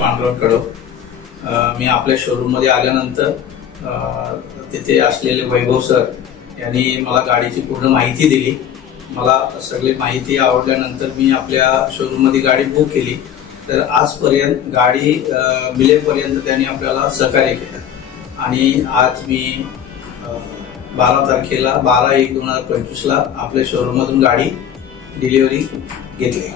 पांडुरंग कडव. मी आपल्या शोरूम मध्ये आल्यानंतर तिथे असलेले वैभव सर यांनी मला गाडीची पूर्ण माहिती दिली. मला सगळी माहिती आवडल्यानंतर मी आपल्या शोरूम मध्ये गाडी बुक केली. तर आजपर्यंत गाडी मिळेपर्यंत त्यांनी आपल्याला सहकार्य केलं आणि आज मी 12 तारखेला 12/1/2025 आपल्या शोरूम मधून गाडी डिलिव्हरी घेतली.